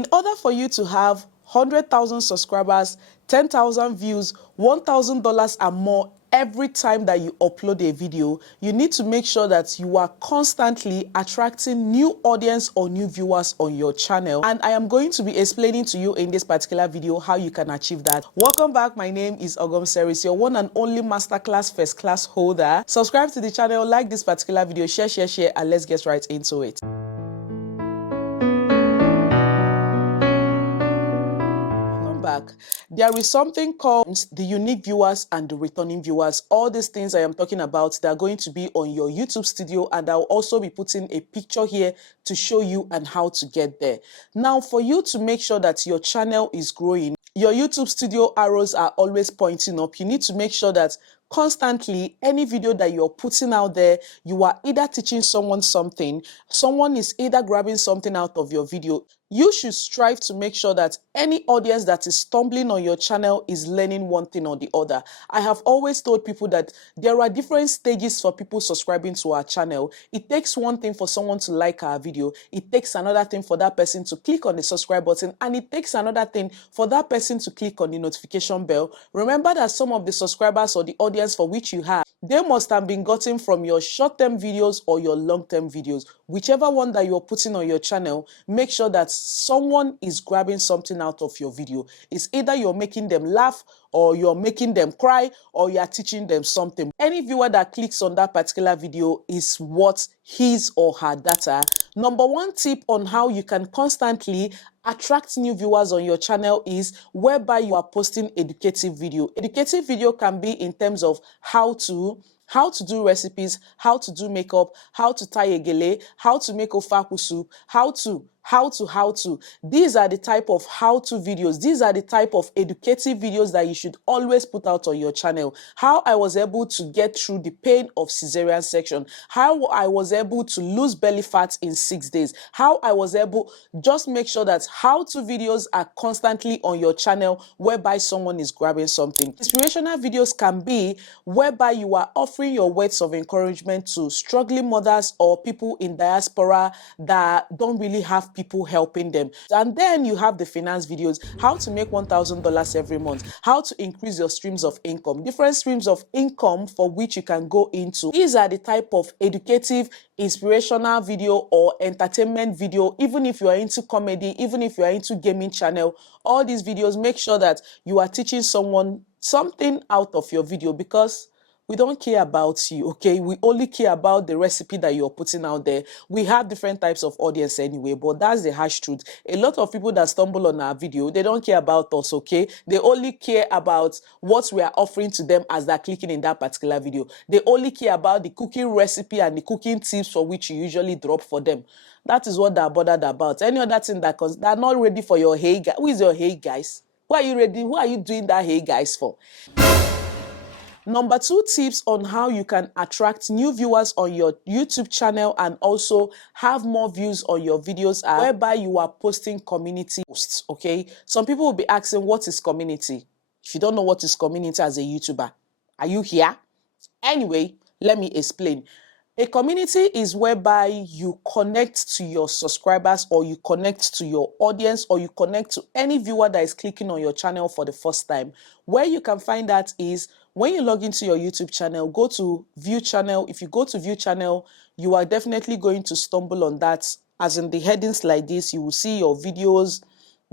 In order for you to have 100,000 subscribers, 10,000 views, $1,000 and more every time that you upload a video, you need to make sure that you are constantly attracting new audience or new viewers on your channel. And I am going to be explaining to you in this particular video how you can achieve that. Welcome back. My name is OGOM'S, your one and only masterclass first class holder. Subscribe to the channel, like this particular video, share, and let's get right into it. Back. There is something called the unique viewers and the returning viewers. All these things I am talking about, they are going to be on your YouTube studio, and I'll also be putting a picture here to show you and how to get there. Now, for you to make sure that your channel is growing, your YouTube studio arrows are always pointing up. You need to make sure that constantly, any video that you're putting out there, you are either teaching someone something, someone is either grabbing something out of your video. You should strive to make sure that any audience that is stumbling on your channel is learning one thing or the other. I have always told people that there are different stages for people subscribing to our channel. It takes one thing for someone to like our video. It takes another thing for that person to click on the subscribe button. And it takes another thing for that person to click on the notification bell. Remember that some of the subscribers or the audience for which you have, they must have been gotten from your short-term videos or your long-term videos. Whichever one that you're putting on your channel, make sure that someone is grabbing something out of your video. It's either you're making them laugh, or you're making them cry, or you're teaching them something. Any viewer that clicks on that particular video is worth his or her data. Number one tip on how you can constantly attract new viewers on your channel is whereby you are posting educative video. Educative video can be in terms of how to do recipes, how to do makeup, how to tie a gele, how to make ofaku soup, how to. These are the type of how-to videos. These are the type of educative videos that you should always put out on your channel. How I was able to get through the pain of cesarean section. How I was able to lose belly fat in 6 days. How I was able, just make sure that how-to videos are constantly on your channel whereby someone is grabbing something. Inspirational videos can be whereby you are offering your words of encouragement to struggling mothers or people in diaspora that don't really have people helping them. And then you have the finance videos, how to make $1,000 every month, how to increase your streams of income, different streams of income for which you can go into. These are the type of educative, inspirational video or entertainment video. Even if you are into comedy, even if you are into gaming channel, all these videos, make sure that you are teaching someone something out of your video, because we don't care about you, okay? We only care about the recipe that you're putting out there. We have different types of audience anyway, but that's the harsh truth. A lot of people that stumble on our video, they don't care about us, okay? They only care about what we are offering to them as they're clicking in that particular video. They only care about the cooking recipe and the cooking tips for which you usually drop for them. That is what they're bothered about. Any other thing that they're not ready for your hey guys. Who is your hey guys? Who are you ready? Who are you doing that hey guys for? Number 2 tips on how you can attract new viewers on your YouTube channel and also have more views on your videos are whereby you are posting community posts, okay? Some people will be asking, what is community? If you don't know what is community as a YouTuber, are you here? Anyway, let me explain. A community is whereby you connect to your subscribers, or you connect to your audience, or you connect to any viewer that is clicking on your channel for the first time. Where you can find that is when you log into your YouTube channel, go to view channel. If you go to view channel, you are definitely going to stumble on that. As in the headings like this, you will see your videos,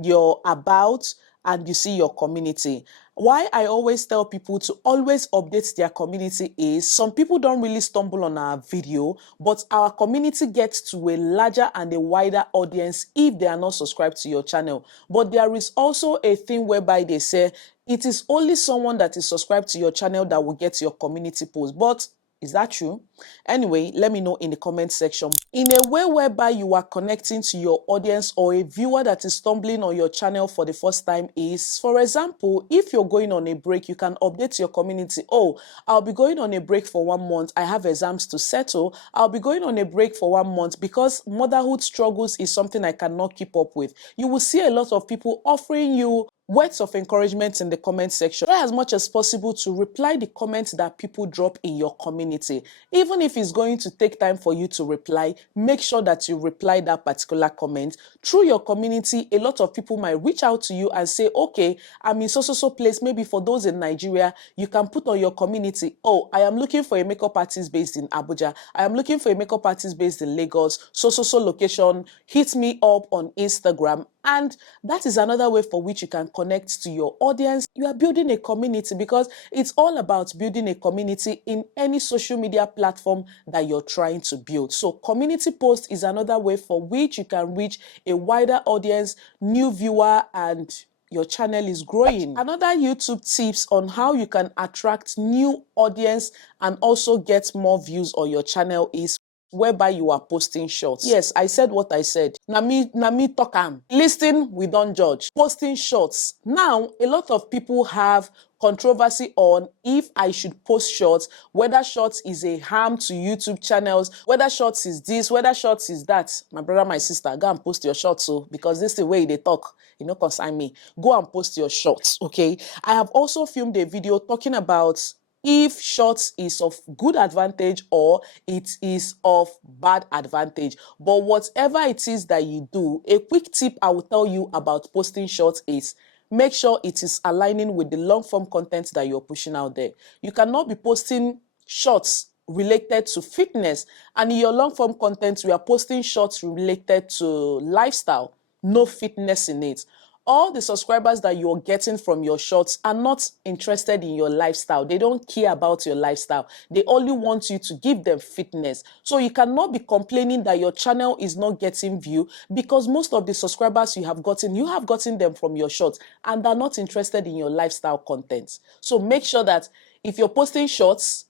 your about, and you see your community. Why I always tell people to always update their community is some people don't really stumble on our video, but our community gets to a larger and a wider audience if they are not subscribed to your channel. But there is also a thing whereby they say it is only someone that is subscribed to your channel that will get your community post. But is that true? Anyway, let me know in the comment section. In a way whereby you are connecting to your audience or a viewer that is stumbling on your channel for the first time is, for example, if you're going on a break, you can update your community. Oh, I'll be going on a break for 1 month. I have exams to settle. I'll be going on a break for 1 month because motherhood struggles is something I cannot keep up with. You will see a lot of people offering you words of encouragement in the comment section. Try as much as possible to reply the comments that people drop in your community. If even if it's going to take time for you to reply, make sure that you reply that particular comment. Through your community, a lot of people might reach out to you and say, okay, I'm in so place. Maybe for those in Nigeria, you can put on your community, oh, I am looking for a makeup artist based in Abuja. I am looking for a makeup artist based in Lagos, so location. Hit me up on Instagram. And that is another way for which you can connect to your audience. You are building a community, because it's all about building a community in any social media platform that you're trying to build. So community post is another way for which you can reach a wider audience, new viewer, and your channel is growing. Another YouTube tips on how you can attract new audience and also get more views on your channel is whereby you are posting shorts. Yes, I said what I said. Na me talk am. Listen, we don't judge. Posting shorts. Now, a lot of people have controversy on if I should post shorts, whether shorts is a harm to YouTube channels, whether shorts is this, whether shorts is that. My brother, my sister, go and post your shorts, so because this is the way they talk, you know, concern me. Go and post your shorts, okay? I have also filmed a video talking about if shorts is of good advantage or it is of bad advantage. But whatever it is that you do, a quick tip I will tell you about posting shorts is make sure it is aligning with the long form content that you're pushing out there. You cannot be posting shorts related to fitness, and in your long form content, we are posting shorts related to lifestyle, no fitness in it. All the subscribers that you're getting from your shorts are not interested in your lifestyle. They don't care about your lifestyle. They only want you to give them fitness. So you cannot be complaining that your channel is not getting view, because most of the subscribers you have gotten them from your shorts, and they're not interested in your lifestyle content. So make sure that if you're posting shorts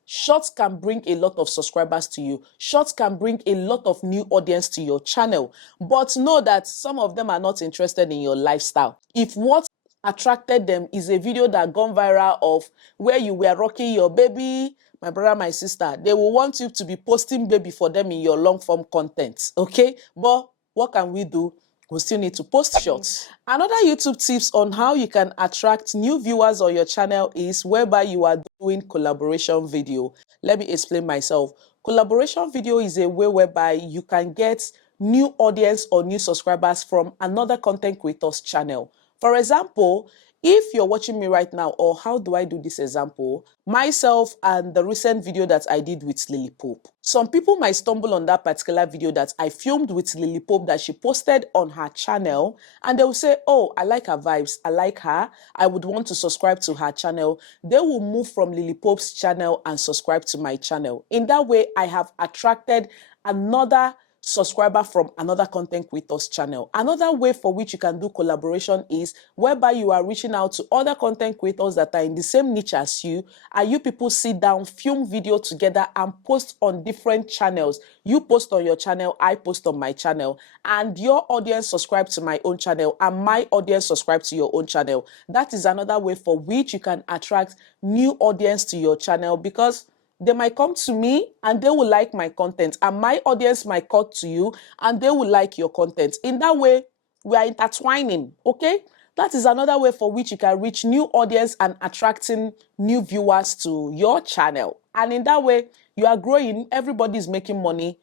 can bring a lot of subscribers to you. Shorts can bring a lot of new audience to your channel. But know that some of them are not interested in your lifestyle. If what attracted them is a video that gone viral of where you were rocking your baby, my brother, my sister, they will want you to be posting baby for them in your long form content. Okay? But what can we do? We still need to post shorts. Another YouTube tips on how you can attract new viewers on your channel is whereby you are doing collaboration video. Let me explain myself. Collaboration video is a way whereby you can get new audience or new subscribers from another content creator's channel. For example, if you're watching me right now, or how do I do this example? Myself and the recent video that I did with Lily Pope. Some people might stumble on that particular video that I filmed with Lily Pope that she posted on her channel, and they will say, oh, I like her vibes, I like her, I would want to subscribe to her channel. They will move from Lily Pope's channel and subscribe to my channel. In that way, I have attracted another subscriber from another content creator's channel. Another way for which you can do collaboration is whereby you are reaching out to other content creators that are in the same niche as you, and you people sit down, film video together, and post on different channels. You post on your channel, I post on my channel, and your audience subscribe to my own channel, and my audience subscribe to your own channel. That is another way for which you can attract new audience to your channel, because they might come to me and they will like my content, and my audience might come to you and they will like your content. In that way, we are intertwining, okay? That is another way for which you can reach new audience and attracting new viewers to your channel. And in that way, you are growing, everybody is making money,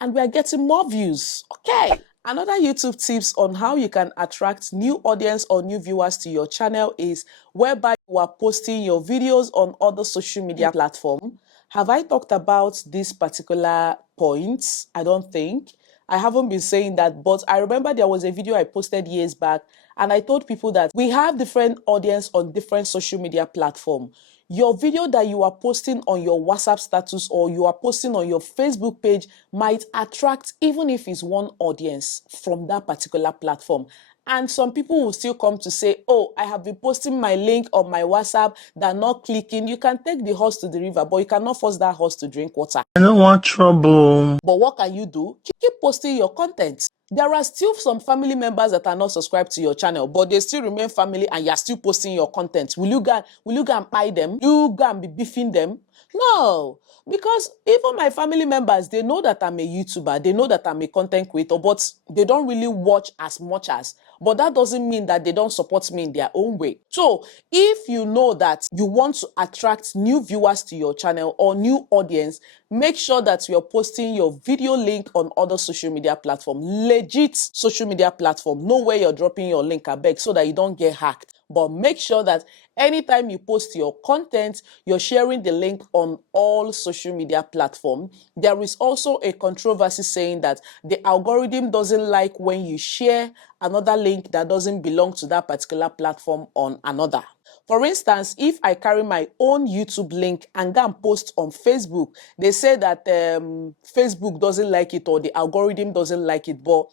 and we are getting more views, okay? Another YouTube tips on how you can attract new audience or new viewers to your channel is whereby you are posting your videos on other social media platforms. Have I talked about this particular point? I don't think. I haven't been saying that, but I remember there was a video I posted years back, and I told people that we have different audience on different social media platforms. Your video that you are posting on your WhatsApp status or you are posting on your Facebook page might attract, even if it's one audience from that particular platform. And some people will still come to say, oh, I have been posting my link on my WhatsApp, they're not clicking. You can take the horse to the river, but you cannot force that horse to drink water. I don't want trouble. But what can you do? Keep posting your content. There are still some family members that are not subscribed to your channel, but they still remain family and you're still posting your content. Will you go and buy them? Will you go and be beefing them? No, because even my family members, they know that I'm a YouTuber, they know that I'm a content creator, but they don't really watch as much as. But that doesn't mean that they don't support me in their own way. So if you know that you want to attract new viewers to your channel or new audience, make sure that you're posting your video link on other social media platform, legit social media platform. Know where you're dropping your link, I beg, so that you don't get hacked. But make sure that anytime you post your content, you're sharing the link on all social media platforms. There is also a controversy saying that the algorithm doesn't like when you share another link that doesn't belong to that particular platform on another. For instance, if I carry my own YouTube link and go and post on Facebook, they say that Facebook doesn't like it or the algorithm doesn't like it, but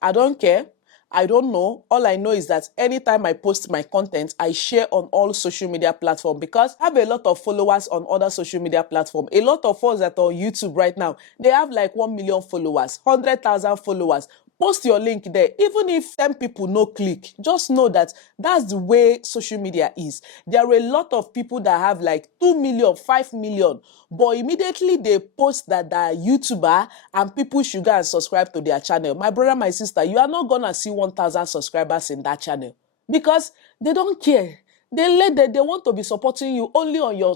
I don't care. I don't know. All I know is that anytime I post my content, I share on all social media platforms because I have a lot of followers on other social media platforms. A lot of us that are on YouTube right now, they have like 1 million followers, 100,000 followers. Post your link there. Even if 10 people no click, just know that that's the way social media is. There are a lot of people that have like 2 million, 5 million, but immediately they post that they're a YouTuber and people should go and subscribe to their channel. My brother, my sister, you are not gonna see 1,000 subscribers in that channel because they don't care. They want to be supporting you only on your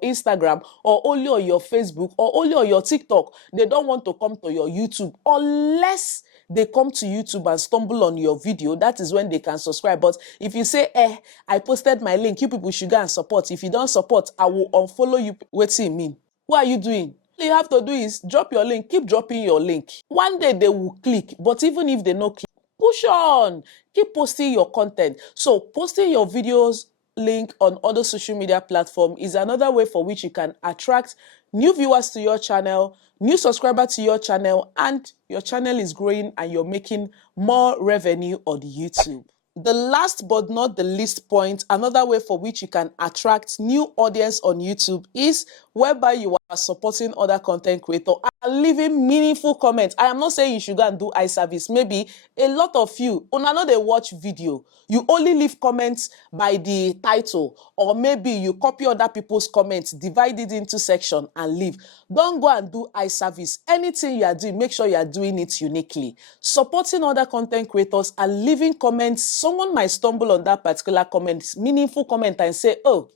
Instagram or only on your Facebook or only on your TikTok. They don't want to come to your YouTube unless they come to YouTube and stumble on your video. That is when they can subscribe. But if you say, I posted my link, you people should go and support. If you don't support, I will unfollow you. What's it mean? What are you doing? All you have to do is drop your link, keep dropping your link. One day they will click, but even if they no click, push on, keep posting your content. So posting your videos link on other social media platform is another way for which you can attract new viewers to your channel, new subscribers to your channel, and your channel is growing and you're making more revenue on YouTube. The last but not the least point, another way for which you can attract new audience on YouTube is whereby you are supporting other content creators and leaving meaningful comments. I am not saying you should go and do eye service. Maybe a lot of you, una no dey watch video, you only leave comments by the title, or maybe you copy other people's comments, divide it into section and leave. Don't go and do eye service. Anything you are doing, make sure you are doing it uniquely. Supporting other content creators and leaving comments, someone might stumble on that particular comment, meaningful comment, and say, oh,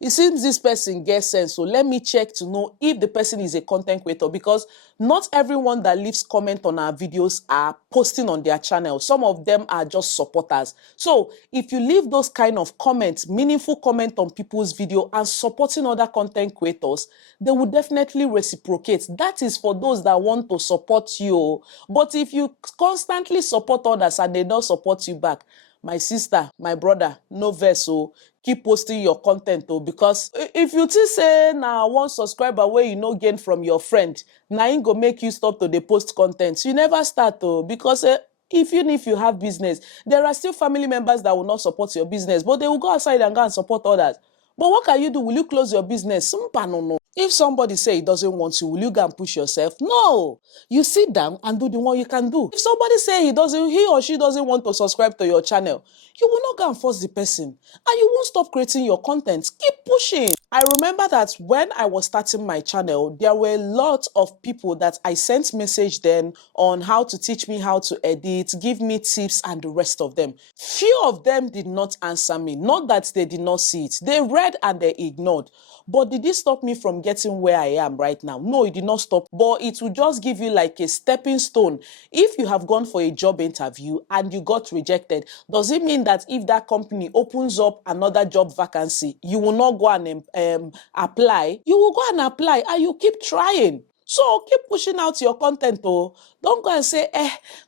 it seems this person gets sense, so let me check to know if the person is a content creator, because not everyone that leaves comment on our videos are posting on their channel. Some of them are just supporters. So if you leave those kind of comments, meaningful comment on people's video and supporting other content creators, they will definitely reciprocate. That is for those that want to support you. But if you constantly support others and they don't support you back, my sister, my brother, no verse, so keep posting your content, because if you think say na one subscriber where you no gain from your friend, na im go make you stop to dey post content, you never start, because even if you have business, there are still family members that will not support your business, but they will go outside and go and support others. But what can you do? Will you close your business? No. If somebody say he doesn't want you, will you go and push yourself? No. You sit down and do the one you can do. If somebody say he or she doesn't want to subscribe to your channel, you will not go and force the person. And you won't stop creating your content. Keep pushing. I remember that when I was starting my channel, there were a lot of people that I sent message then on how to teach me how to edit, give me tips and the rest of them. Few of them did not answer me. Not that they did not see it. They read and they ignored. But did it stop me from getting where I am right now? No, it did not stop. But it will just give you like a stepping stone. If you have gone for a job interview and you got rejected, does it mean that if that company opens up another job vacancy, you will not go and apply? You will go and apply and you keep trying. So keep pushing out your content. Don't go and say,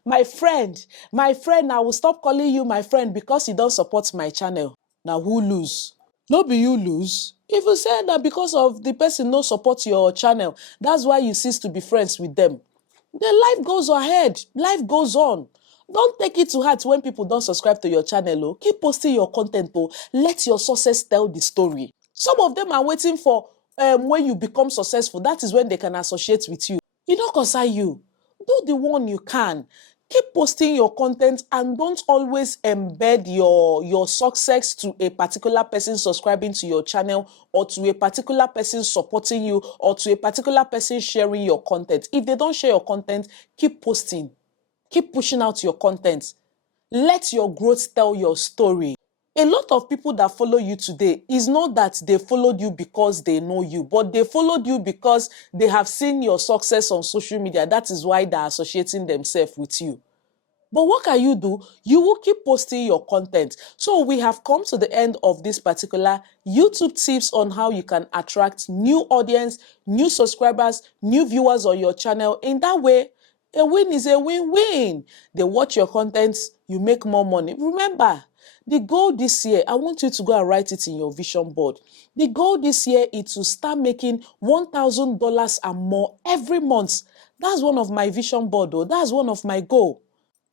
my friend, I will stop calling you my friend because you don't support my channel. Now who lose? No be you lose. If you say that because of the person no support your channel, that's why you cease to be friends with them, then life goes ahead. Life goes on. Don't take it to heart when people don't subscribe to your channel. Keep posting your content. Let your success tell the story. Some of them are waiting for when you become successful. That is when they can associate with you. It don't concern you. Do the one you can. Keep posting your content and don't always embed your success to a particular person subscribing to your channel or to a particular person supporting you or to a particular person sharing your content. If they don't share your content, keep posting. Keep pushing out your content. Let your growth tell your story. A lot of people that follow you today is not that they followed you because they know you, but they followed you because they have seen your success on social media. That is why they're associating themselves with you. But what can you do? You will keep posting your content. So we have come to the end of this particular YouTube tips on how you can attract new audience, new subscribers, new viewers on your channel. In that way, a win is a win-win. They watch your content, you make more money. Remember, the goal this year, I want you to go and write it in your vision board. The goal this year is to start making $1,000 and more every month. That's one of my vision board, though. That's one of my goals.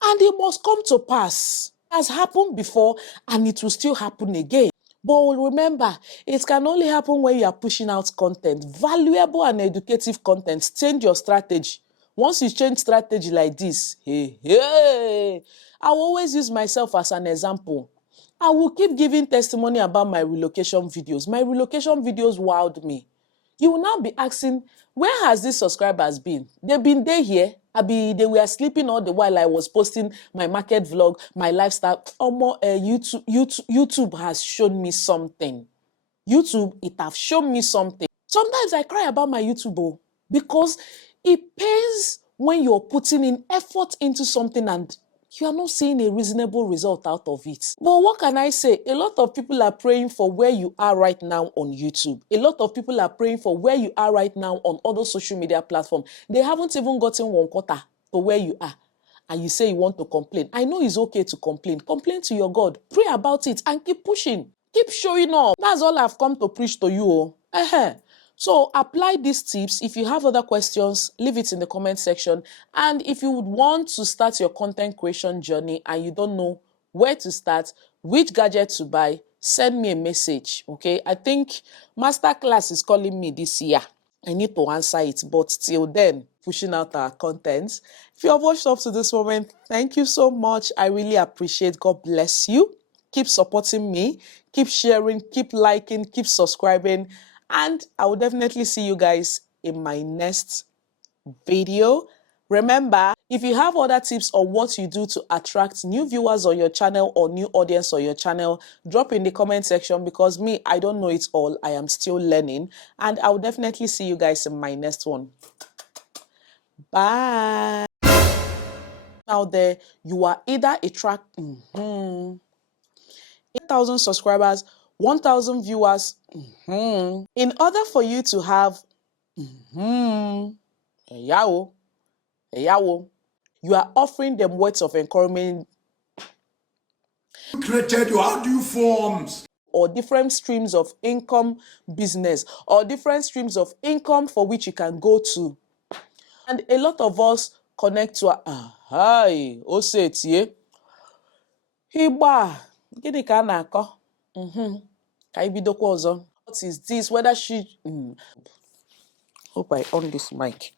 And it must come to pass. It has happened before and it will still happen again. But remember, it can only happen when you are pushing out content, valuable and educative content. Change your strategy. Once you change strategy like this, I will always use myself as an example. I will keep giving testimony about my relocation videos. My relocation videos wowed me. You will now be asking, where has these subscribers been? They've been there here. They were sleeping all the while I was posting my market vlog, my lifestyle. YouTube has shown me something. YouTube, it has shown me something. Sometimes I cry about my YouTube because it pains when you're putting in effort into something and you are not seeing a reasonable result out of it. But what can I say? A lot of people are praying for where you are right now on YouTube. A lot of people are praying for where you are right now on other social media platforms. They haven't even gotten 1/4 to where you are. And you say you want to complain. I know it's okay to complain. Complain to your God. Pray about it and keep pushing. Keep showing up. That's all I've come to preach to you. So apply these tips. If you have other questions, leave it in the comment section. And if you would want to start your content creation journey and you don't know where to start, which gadget to buy, send me a message. Okay, I think Masterclass is calling me this year. I need to answer it, but till then, pushing out our content. If you have watched up to this moment, thank you so much. I really appreciate. God bless you. Keep supporting me, keep sharing, keep liking, keep subscribing, and I will definitely see you guys in my next video. Remember, if you have other tips on what you do to attract new viewers on your channel or new audience on your channel, drop in the comment section because me, I don't know it all. I am still learning, and I will definitely see you guys in my next one. Bye. Out there, you are either a track 8,000 subscribers, 1,000 viewers. In order for you to have you are offering them words of encouragement. Created you, how do you forms? Or different streams of income business, or different streams of income for which you can go to. And a lot of us connect to hi, osetie. Igba, gịnị ka a na-akọ? Ka anyị bidokwa ọzọ. What is this? Whether she hope I on this mic.